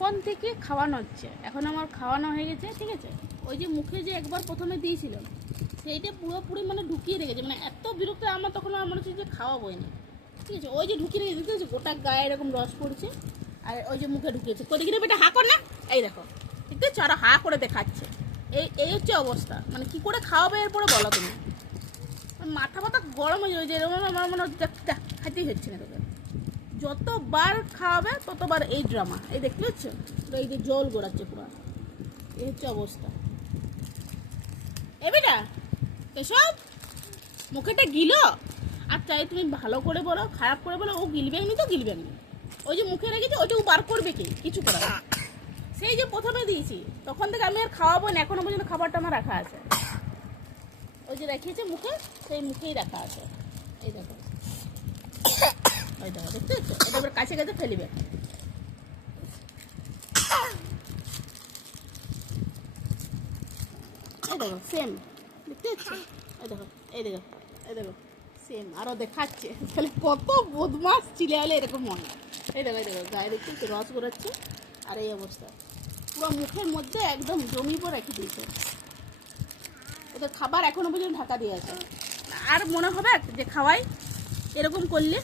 তখন থেকে খাওয়ানো হচ্ছে, এখন আমার খাওয়ানো হয়ে গেছে, ঠিক আছে। ওই যে মুখে যে একবার প্রথমে দিয়েছিলাম সেইটা পুরোপুরি মানে ঢুকিয়ে রেখেছে, মানে এত বিরক্ত আমার, তখন আমার মনে হচ্ছে যে খাওয়াবোই না, ঠিক আছে। ওই যে ঢুকিয়ে রেখেছে, ঠিক আছে, গোটা গায়ে এরকম রস পড়ছে, আর ওই যে মুখে ঢুকিয়েছে। কই দেখি বেটা হা কর না, এই দেখো, ঠিক আছে, আর হা করে দেখাচ্ছে। এই হচ্ছে অবস্থা, মানে কি করে খাওয়াবে এরপরে বলো তুমি। মাথা মাথা গরম হয়ে যাবে, এরকম আমার মনে হচ্ছে খাইতেই হচ্ছে না তোকে। যতবার খাওয়াবে ততবার এই ড্রামা, এই দেখতে পাচ্ছ, এই যে জল গড়াচ্ছে পুরো, এই হচ্ছে অবস্থা। বেটা এসব মুখেটা গিল, আর চাই তুমি ভালো করে বলো খারাপ করে বলো, ও গিলবেন নি তো গিলবেন না। ওই যে মুখে রেখেছে ওইটাও বার করবে কি, কিছু করার। সেই যে প্রথমে দিয়েছি তখন থেকে আমি আর খাওয়াবো না, এখনো পর্যন্ত খাবারটা আমার রাখা আছে। ওই যে রেখেছে মুখে, সেই মুখেই রাখা আছে। এই দেখো, ওই দেখো, দেখতে পাচ্ছ, এটা আবার কাছে কাছে ফেলিবে। এই দেখো সেম, দেখতে পাচ্ছ, এই দেখো, এই দেখো, এই দেখো সেম, আরও দেখাচ্ছে। তাহলে কত বদমাস চিলে হলে এরকম হয়। এই দেখো, এই দেখো গায়ে দেখতে একটু রস গড়াচ্ছে, আর এই অবস্থা পুরো মুখের মধ্যে একদম জমি পর রেখে দিয়েছে। ওদের খাবার এখনো পর্যন্ত ঢাকা দিয়ে আছে। আর মনে হবে যে খাওয়াই এরকম করলে